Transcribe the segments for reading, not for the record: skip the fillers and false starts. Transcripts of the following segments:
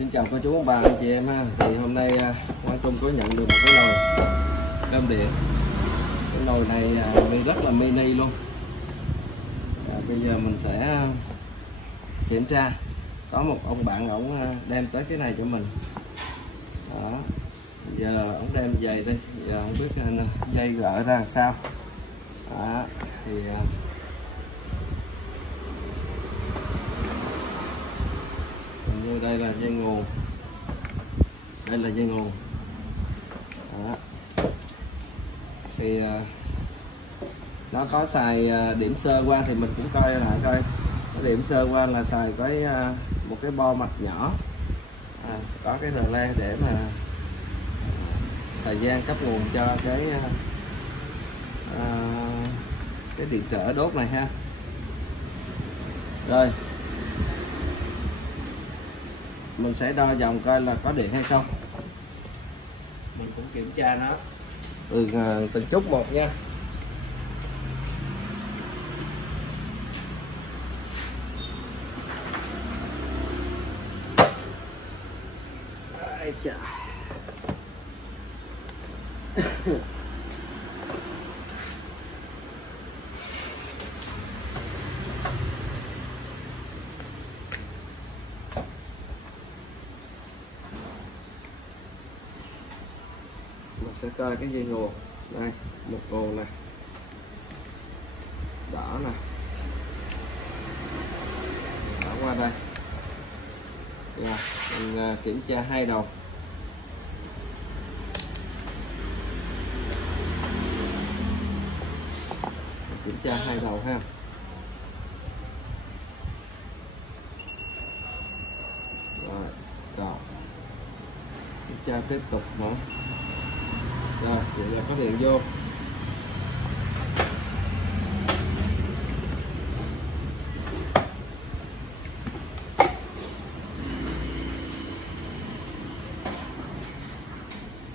Xin chào cô chú ông bà anh chị em ha. Thì hôm nay Quang Trung có nhận được một cái nồi cơm điện. Cái nồi này rất là mini luôn. Bây giờ mình sẽ kiểm tra. Có một ông bạn ổng đem tới cái này cho mình. Đó. Giờ ổng đem giày đi. Giờ không biết dây gỡ ra làm sao. Đó. Thì như đây là dây nguồn, đây là dây nguồn. Đó. Thì nó có xài điểm sơ qua thì mình cũng coi lại coi. Cái điểm sơ qua là xài cái một cái bo mạch nhỏ, có cái rờ le để mà thời gian cấp nguồn cho cái điện trở đốt này ha. Rồi mình sẽ đo dòng coi là có điện hay không. Mình cũng kiểm tra nó từng chút một nha. Ai chà. Mình sẽ coi cái dây nguồn đây, một nguồn này đỏ nè, đỏ qua đây. Rồi, mình kiểm tra hai đầu. Kiểm tra hai đầu ha. Rồi, còn kiểm tra tiếp tục nữa. Rồi, vậy là có điện vô.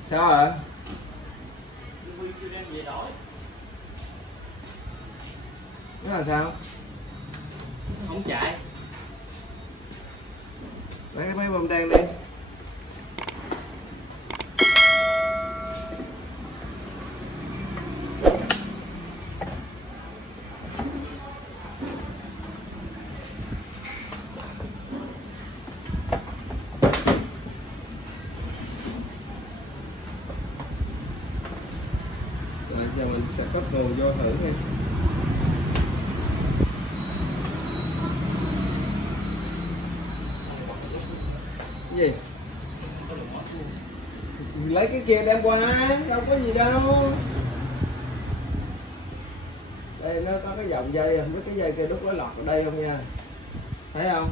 Sao hả? Nó là sao? Không chạy. Lấy cái máy bơm đen đi. Rồi giờ mình sẽ cấp nguồn vô thử đi. Cái gì? Lấy cái kia đem qua, đâu có gì đâu. Đây nó có cái dòng dây, không biết cái dây kia đút nó lọt ở đây không nha. Thấy không?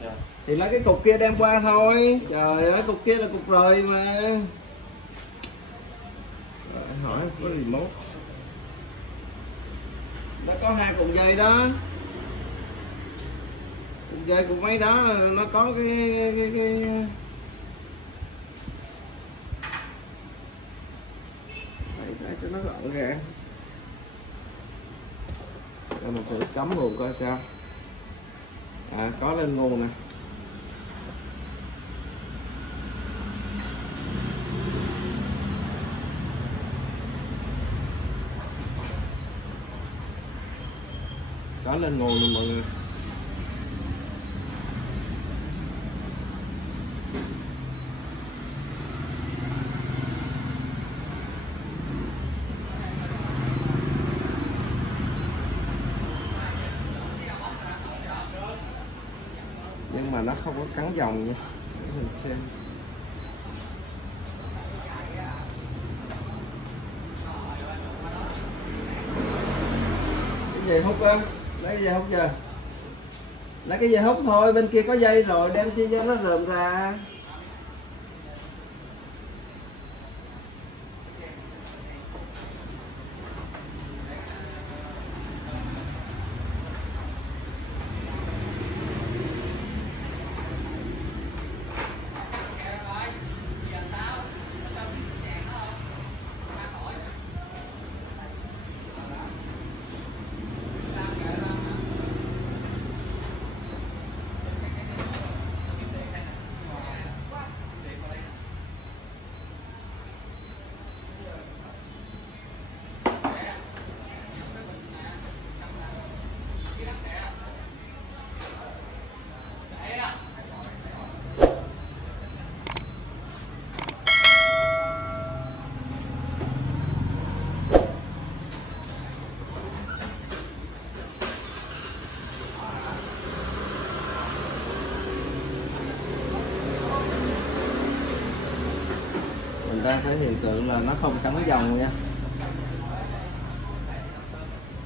Dạ. Thì lấy cái cục kia đem qua thôi. Trời ơi, cục kia là cục rời mà. Rồi, hỏi có remote. Nó có hai cục dây đó. Cục dây cục máy đó nó có cái để cho nó gọn gàng. Rồi mình sẽ cắm nguồn coi sao. Có lên nguồn nè. Có lên nguồn nè mọi người. Nhưng mà nó không có cắn dòng nha. Để mình xem. Cái dây hút á, lấy cái dây hút chưa? Lấy cái dây hút thôi, bên kia có dây rồi, đem chi cho nó rườm ra. ra thấy hiện tượng là nó không cắm dòng nha.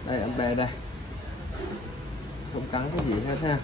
Đây anh bè đây, không cắn cái gì hết ha.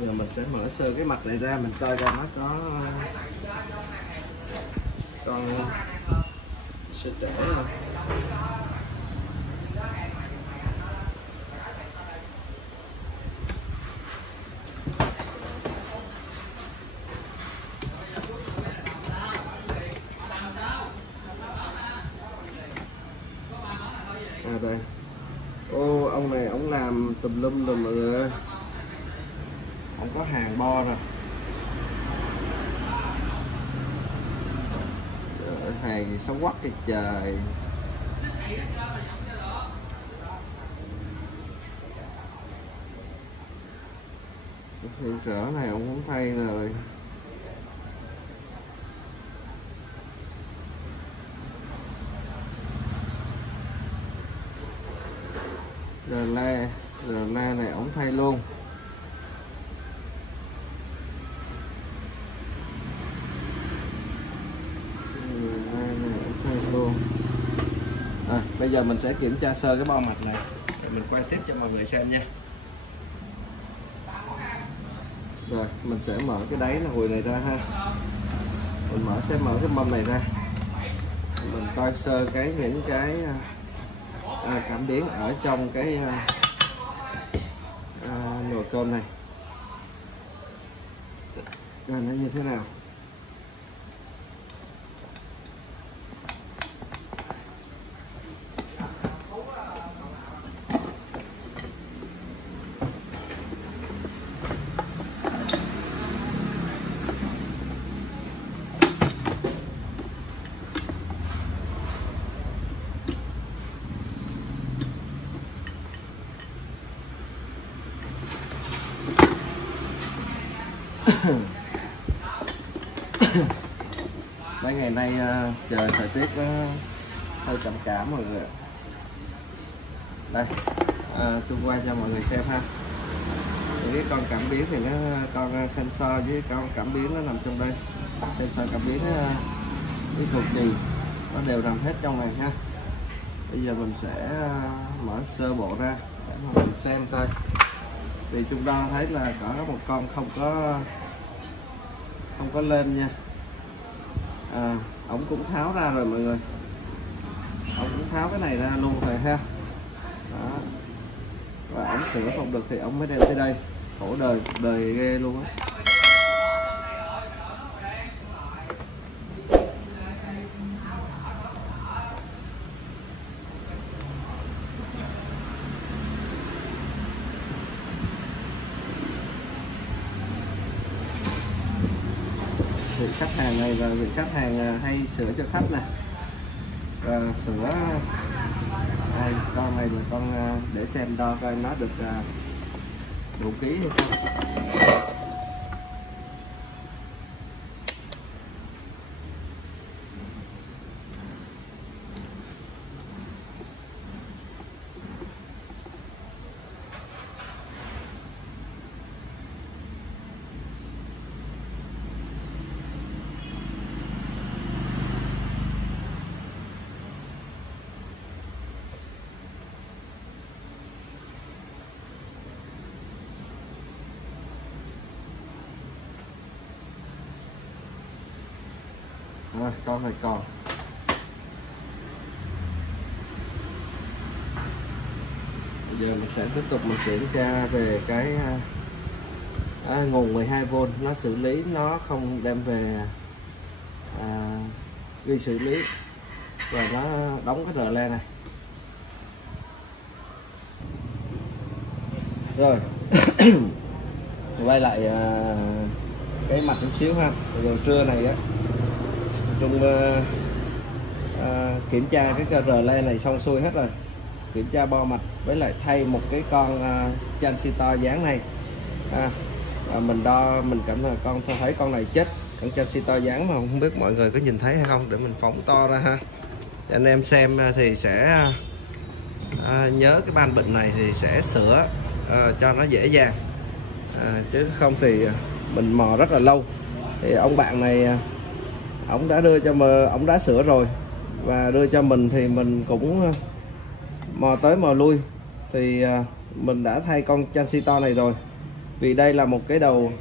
Giờ mình sẽ mở sơ cái mặt này ra, mình coi coi nó có con sẽ trễ không. À đây, ô ông này ông làm tùm lum rồi mọi người ơi, ông có hàng bo rồi. Trời, hàng gì xấu quắc kìa trời. Hiện trở này ông không thay rồi. Rờ la này ổng thay luôn. Bây giờ mình sẽ kiểm tra sơ cái bo mạch này, mình quay tiếp cho mọi người xem nha. Rồi mình sẽ mở cái đáy là hồi này ra ha, mình sẽ mở cái mâm này ra, mình coi sơ những cái cảm biến ở trong cái nồi cơm này nó như thế nào. Mấy ngày nay trời thời tiết nó hơi trầm cảm mọi người. Đây tôi quay cho mọi người xem ha. Cái con cảm biến thì con sensor với con cảm biến nó nằm trong đây. Sensor cảm biến với thuộc gì nó đều nằm hết trong này ha. Bây giờ mình sẽ mở sơ bộ ra để mình xem coi. Thì chúng ta thấy là có một con không có lên nha. Ổng cũng tháo ra rồi mọi người, ổng cũng tháo cái này ra luôn rồi ha. Đó. Và ổng sửa không được thì ổng mới đem tới đây, khổ đời ghê luôn á. Vị khách hàng này là vị khách hàng hay sửa cho khách nè, và sửa đây, con này là con để xem đo coi nó được đủ ký hay không. Rồi, con này còn. Bây giờ mình sẽ tiếp tục mình kiểm tra về cái nguồn 12V, nó xử lý nó không đem về ghi xử lý và nó đóng cái rờ le này. Rồi quay lại cái mặt chút xíu ha. Rồi trưa này á Trung kiểm tra cái cờ rờ này xong xuôi hết rồi, kiểm tra bo mạch với lại thay một cái con transistor dáng này. Mình đo, mình cảm thấy con này chết, con transistor dáng mà không biết mọi người có nhìn thấy hay không, để mình phóng to ra ha, để anh em xem thì sẽ nhớ cái ban bệnh này thì sẽ sửa cho nó dễ dàng, chứ không thì mình mò rất là lâu. Thì ông bạn này ông đã đưa cho mình, ông đã sửa rồi và đưa cho mình thì mình cũng mò tới mò lui. Thì mình đã thay con transistor này rồi, vì đây là một cái đầu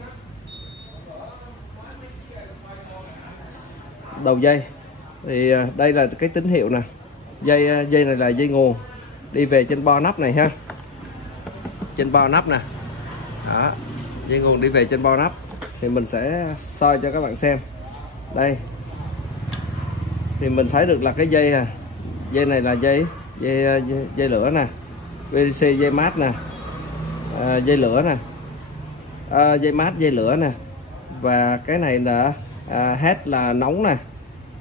dây. Thì đây là cái tín hiệu nè, dây này là dây nguồn đi về trên bo nắp này ha, trên bo nắp nè đó, dây nguồn đi về trên bo nắp. Thì mình sẽ soi cho các bạn xem đây, thì mình thấy được là cái dây này là dây lửa nè, VDC dây mát nè, dây lửa nè, dây mát dây lửa nè, và cái này là hết là nóng nè.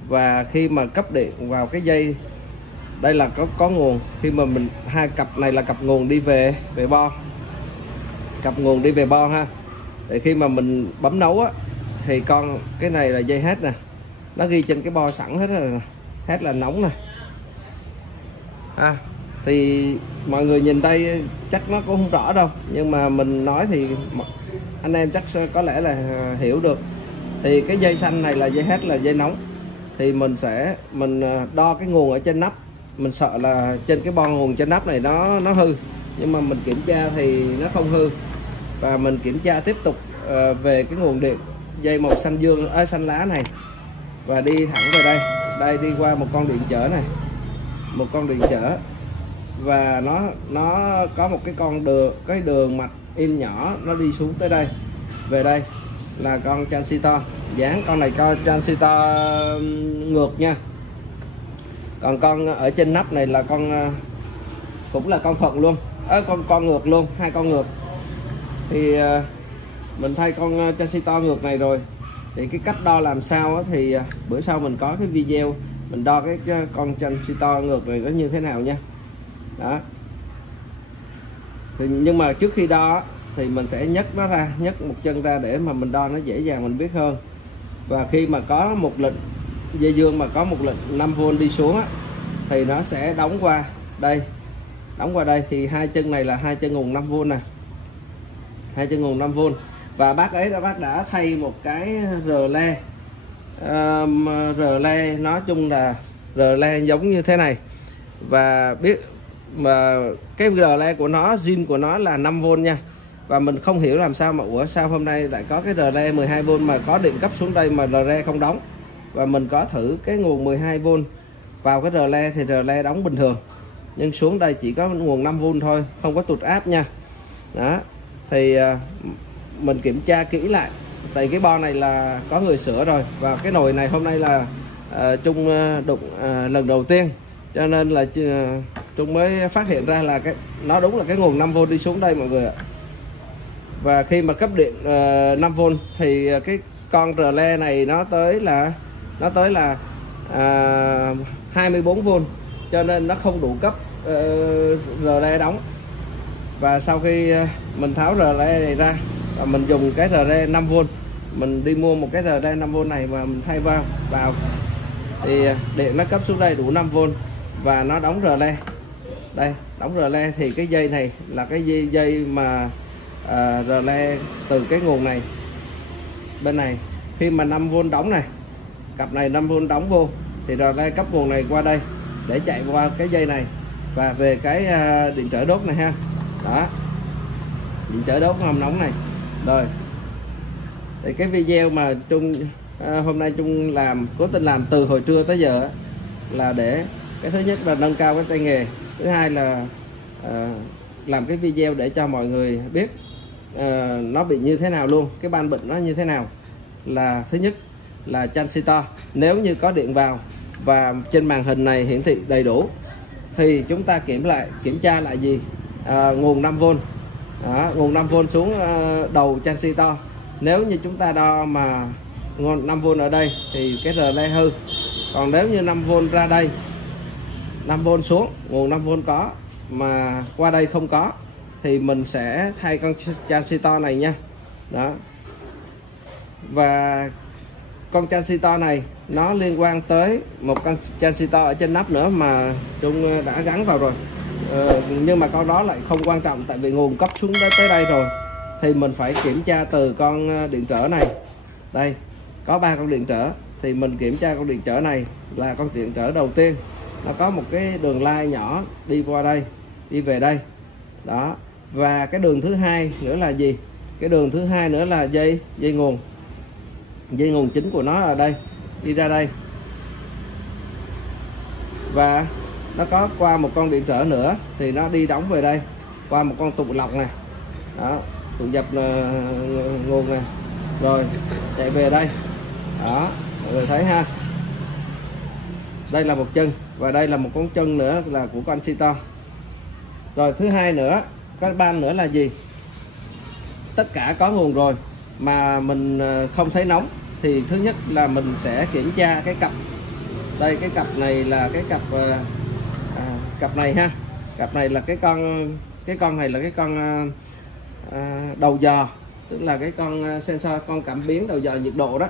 Và khi mà cấp điện vào cái dây đây là có nguồn, khi mà mình hai cặp này là cặp nguồn đi về bo, cặp nguồn đi về bo ha. Thì khi mà mình bấm nấu á thì cái này là dây hết nè, nó ghi trên cái bo sẵn hết rồi, hết là nóng nè. Thì mọi người nhìn đây chắc nó cũng không rõ đâu, nhưng mà mình nói thì anh em chắc có lẽ là hiểu được. Thì cái dây xanh này là dây hết, là dây nóng. Thì mình đo cái nguồn ở trên nắp, mình sợ là trên cái bo nguồn trên nắp này nó hư, nhưng mà mình kiểm tra thì nó không hư. Và mình kiểm tra tiếp tục về cái nguồn điện dây màu xanh lá này, và đi thẳng về đây đi qua một con điện chở này, một con điện chở, và nó có một cái đường mạch in nhỏ, nó đi xuống tới đây. Về đây là con transistor dán, con này con transistor ngược nha. Còn con ở trên nắp này là cũng là con thuận luôn, con ngược luôn, hai con ngược. Thì mình thay con transistor ngược này rồi. Thì cái cách đo làm sao thì bữa sau mình có cái video mình đo cái con transistor ngược này nó như thế nào nha. Đó. Thì nhưng mà trước khi đo thì mình sẽ nhấc nó ra, nhấc một chân ra để mà mình đo nó dễ dàng mình biết hơn. Và khi mà có một lịch dây dương mà có một lịch 5V đi xuống thì nó sẽ đóng qua đây, thì hai chân này là hai chân nguồn 5V nè, hai chân nguồn 5V. Và bác đã thay một cái rờ nói chung là rờ giống như thế này. Và biết mà cái rờ của nó, zin của nó là 5V nha. Và mình không hiểu làm sao mà sao hôm nay lại có cái rờ 12V mà có điện cấp xuống đây mà rờ không đóng. Và mình có thử cái nguồn 12V vào cái rờ thì rờ đóng bình thường, nhưng xuống đây chỉ có nguồn 5V thôi, không có tụt áp nha. Đó. Thì mình kiểm tra kỹ lại, tại cái bo này là có người sửa rồi, và cái nồi này hôm nay là Trung đụng lần đầu tiên, cho nên là Trung mới phát hiện ra là nó đúng là cái nguồn 5V đi xuống đây mọi người ạ. Và khi mà cấp điện 5V thì cái con rờ này nó tới là 24V, cho nên nó không đủ cấp rờ đóng. Và sau khi mình tháo rờ này ra và mình dùng cái rờ 5V, mình đi mua một cái rờ 5V này và mình thay vào thì điện nó cấp xuống đây đủ 5V và nó đóng rờ đây, đóng rờ thì cái dây này là cái dây mà rờ từ cái nguồn này bên này. Khi mà 5V đóng này, cặp này 5V đóng vô thì rờ cấp nguồn này qua đây để chạy qua cái dây này và về cái điện trở đốt này ha. Đó, điện trở đốt hầm nóng này. Rồi thì cái video mà hôm nay Trung cố tình làm từ hồi trưa tới giờ là để cái thứ nhất là nâng cao cái tay nghề, thứ hai là làm cái video để cho mọi người biết nó bị như thế nào luôn, cái ban bệnh nó như thế nào. Là thứ nhất là transistor, nếu như có điện vào và trên màn hình này hiển thị đầy đủ thì chúng ta kiểm tra lại gì, nguồn 5V đó, nguồn 5V xuống đầu transistor. Nếu như chúng ta đo mà nguồn 5V ở đây thì cái relay hư. Còn nếu như 5V ra đây, 5V xuống, nguồn 5V có mà qua đây không có thì mình sẽ thay con transistor này nha. Đó. Và con transistor này nó liên quan tới một con transistor ở trên nắp nữa mà Trung đã gắn vào rồi. Nhưng mà con đó lại không quan trọng, tại vì nguồn cấp xuống tới đây rồi thì mình phải kiểm tra từ con điện trở này. Đây có 3 con điện trở thì mình kiểm tra con điện trở này là con điện trở đầu tiên, nó có một cái đường line nhỏ đi qua đây, đi về đây đó. Và cái đường thứ hai nữa là gì? Cái đường thứ hai nữa là dây nguồn chính của nó ở đây, đi ra đây. Và nó có qua một con điện trở nữa thì nó đi đóng về đây qua một con tụ lọc này đó, tụ dập nguồn này, rồi chạy về đây đó, mọi người thấy ha. Đây là một chân và đây là một con chân nữa là của con transistor. Rồi thứ hai nữa, có ban nữa là gì? Tất cả có nguồn rồi mà mình không thấy nóng thì thứ nhất là mình sẽ kiểm tra cái cặp. Đây cái cặp này là cái cặp cặp này ha. Cặp này là cái con này là cái con đầu dò, tức là cái con sensor, con cảm biến đầu dò nhiệt độ đó.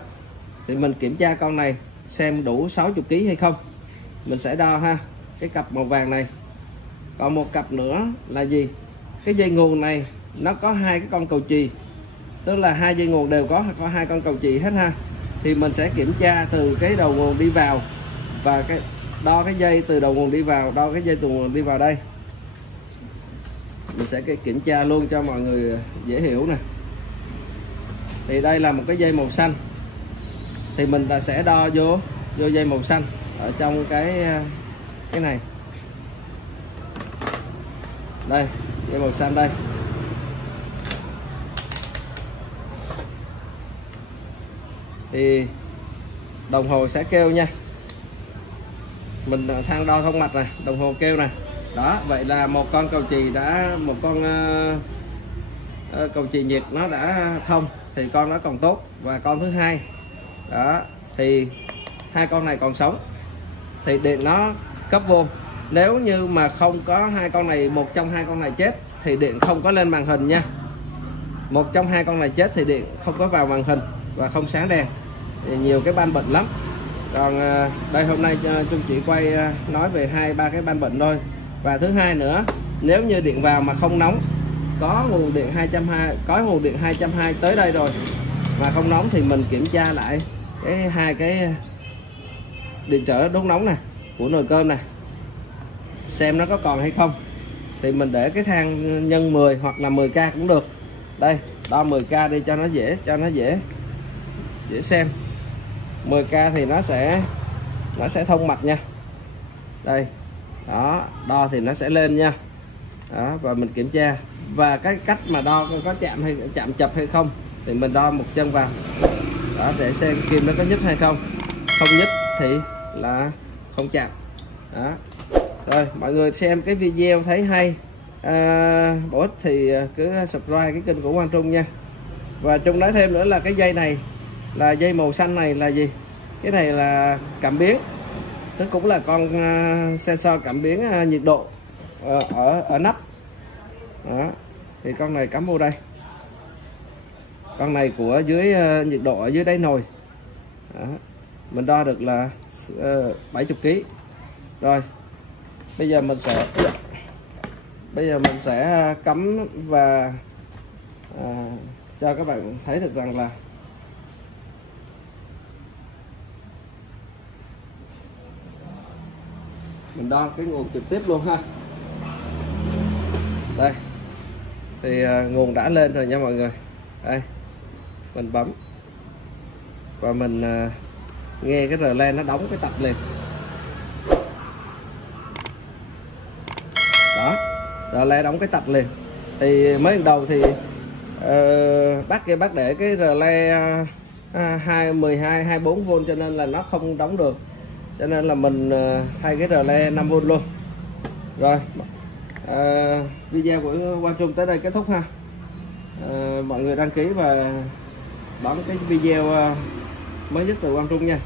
Thì mình kiểm tra con này xem đủ 60 kg hay không, mình sẽ đo ha, cái cặp màu vàng này. Còn một cặp nữa là gì? Cái dây nguồn này nó có 2 cái con cầu chì, tức là 2 dây nguồn đều có 2 con cầu chì hết ha. Thì mình sẽ kiểm tra từ cái đầu nguồn đi vào và đo cái dây từ đầu nguồn đi vào, đo cái dây từ nguồn đi vào đây. Mình sẽ kiểm tra luôn cho mọi người dễ hiểu nè. Thì đây là một cái dây màu xanh thì mình sẽ đo vô dây màu xanh ở trong cái này. Đây dây màu xanh đây. Thì đồng hồ sẽ kêu nha, mình thang đo thông mạch này, đồng hồ kêu này đó. Vậy là một con cầu chì đã, một con cầu chì nhiệt nó đã thông thì con nó còn tốt. Và con thứ hai đó thì 2 con này còn sống thì điện nó cấp vô. Nếu như mà không có 2 con này, một trong 2 con này chết thì điện không có lên màn hình nha. Một trong 2 con này chết thì điện không có vào màn hình và không sáng đèn, thì nhiều cái ban bệnh lắm. Còn đây hôm nay Trung chỉ quay nói về 2-3 cái ban bệnh thôi. Và thứ hai nữa, nếu như điện vào mà không nóng, có nguồn điện 220, có nguồn điện 220 tới đây rồi mà không nóng thì mình kiểm tra lại cái 2 cái điện trở đốt nóng này của nồi cơm này, xem nó có còn hay không. Thì mình để cái thang nhân 10 hoặc là 10k cũng được. Đây đo 10k đi cho nó dễ xem. 10k thì nó sẽ thông mạch nha. Đây đó, đo thì nó sẽ lên nha đó. Và mình kiểm tra, và cái cách mà đo có chạm chập hay không thì mình đo một chân vào đó để xem kim nó có nhích hay không. Không nhích thì là không chạm đó. Rồi mọi người xem cái video thấy hay bổ ích thì cứ subscribe cái kênh của Quang Trung nha. Và Trung nói thêm nữa là cái dây này là dây màu xanh này là gì? Cái này là cảm biến, nó cũng là con sensor cảm biến nhiệt độ ở nắp đó. Thì con này cắm vô đây, con này của dưới nhiệt độ ở dưới đáy nồi đó. Mình đo được là 70 kg. Rồi bây giờ mình sẽ cắm và cho các bạn thấy được rằng là mình đo cái nguồn trực tiếp luôn ha. Đây thì nguồn đã lên rồi nha mọi người. Đây mình bấm và mình nghe cái relay nó đóng cái tập liền đó, relay đóng cái tập liền. Thì mới lần đầu thì bác để cái relay 12 24V cho nên là nó không đóng được, cho nên là mình thay cái relay 5V luôn. Rồi video của Quang Trung tới đây kết thúc ha. mọi người đăng ký và đón cái video mới nhất từ Quang Trung nha.